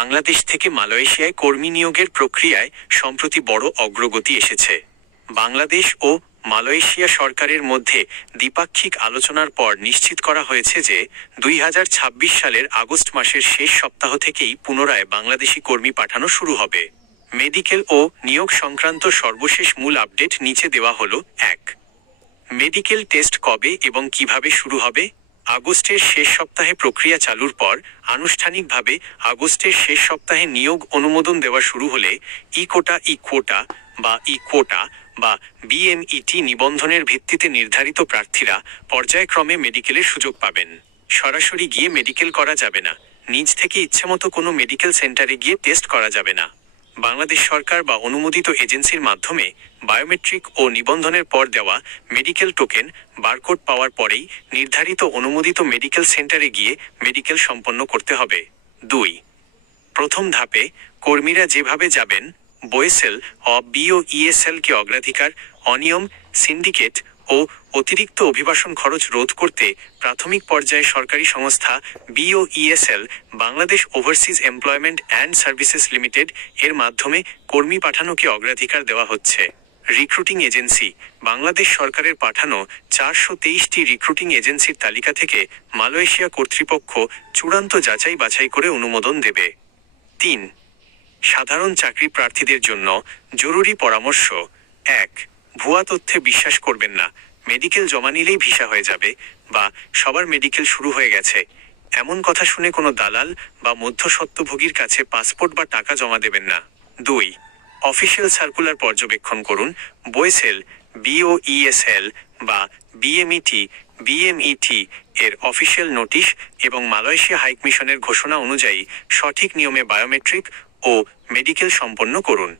বাংলাদেশ থেকে মালয়েশিয়ায় কর্মী নিয়োগের প্রক্রিয়ায় সম্প্রতি বড় অগ্রগতি এসেছে। বাংলাদেশ ও মালয়েশিয়া সরকারের মধ্যে দ্বিপাক্ষিক আলোচনার পর নিশ্চিত করা হয়েছে যে 2026 সালের আগস্ট মাসের শেষ সপ্তাহ থেকেই পুনরায় বাংলাদেশি কর্মী পাঠানো শুরু হবে। মেডিকেল ও নিয়োগ সংক্রান্ত সর্বশেষ মূল আপডেট নিচে দেওয়া হলো। 1. মেডিকেল টেস্ট কবে এবং কিভাবে শুরু হবে? আগস্টের শেষ সপ্তাহে প্রক্রিয়া চালুর পর আনুষ্ঠানিকভাবে আগস্টের শেষ সপ্তাহে নিয়োগ অনুমোদন দেওয়া শুরু হলে ইকোটা বা বিএমইটি নিবন্ধনের ভিত্তিতে নির্ধারিত প্রার্থীরা পর্যায়ক্রমে মেডিকেলের সুযোগ পাবেন। সরাসরি গিয়ে মেডিকেল করা যাবে না, নিজ থেকে ইচ্ছেমতো কোনো মেডিকেল সেন্টারে গিয়ে টেস্ট করা যাবে না। বাংলাদেশ সরকার বা অনুমোদিত এজেন্সির মাধ্যমে বায়োমেট্রিক ও নিবন্ধনের পর দেওয়া মেডিকেল টোকেন বারকোড পাওয়ার পরেই নির্ধারিত অনুমোদিত মেডিকেল সেন্টারে গিয়ে মেডিকেল সম্পন্ন করতে হবে। 2. প্রথম ধাপে কর্মীরা যেভাবে যাবেন, বোয়েসেল বিওইএসএলকে অগ্রাধিকার, অনিয়ম, সিন্ডিকেট ও অতিরিক্ত অভিবাসন খরচ রোধ করতে প্রাথমিক পর্যায়ে সরকারি সংস্থা বিওইএসএল Bangladesh overseas employment and services limited এর মাধ্যমে কর্মী পাঠানোকে অগ্রাধিকার দেওয়া হচ্ছে। রিক্রুটিং এজেন্সি বাংলাদেশ সরকারের পাঠানো 423টি রিক্রুটিং এজেন্সির তালিকা থেকে মালয়েশিয়া কর্তৃপক্ষ চূড়ান্ত যাচাই বাছাই করে অনুমোদন দেবে। 3. সাধারণ চাকরি প্রার্থীদের জন্য জরুরি পরামর্শ। 1. ভুয়া তথ্যে বিশ্বাস করবেন না। মেডিকেল জমা নিলেই ভিসা হয়ে যাবে বা সবার মেডিকেল শুরু হয়ে গেছে এমন কথা শুনে কোনো দালাল বা মধ্যস্বত্বভোগীর কাছে পাসপোর্ট বা টাকা জমা দেবেন না। 2. অফিসিয়াল সার্কুলার পর্যবেক্ষণ করুন। বোয়েসেল বিওইএসএল বা বিএমইটি এর অফিসিয়াল নোটিশ এবং মালয়েশিয়া হাইকমিশনের ঘোষণা অনুযায়ী সঠিক নিয়মে বায়োমেট্রিক ও মেডিকেল সম্পন্ন করুন।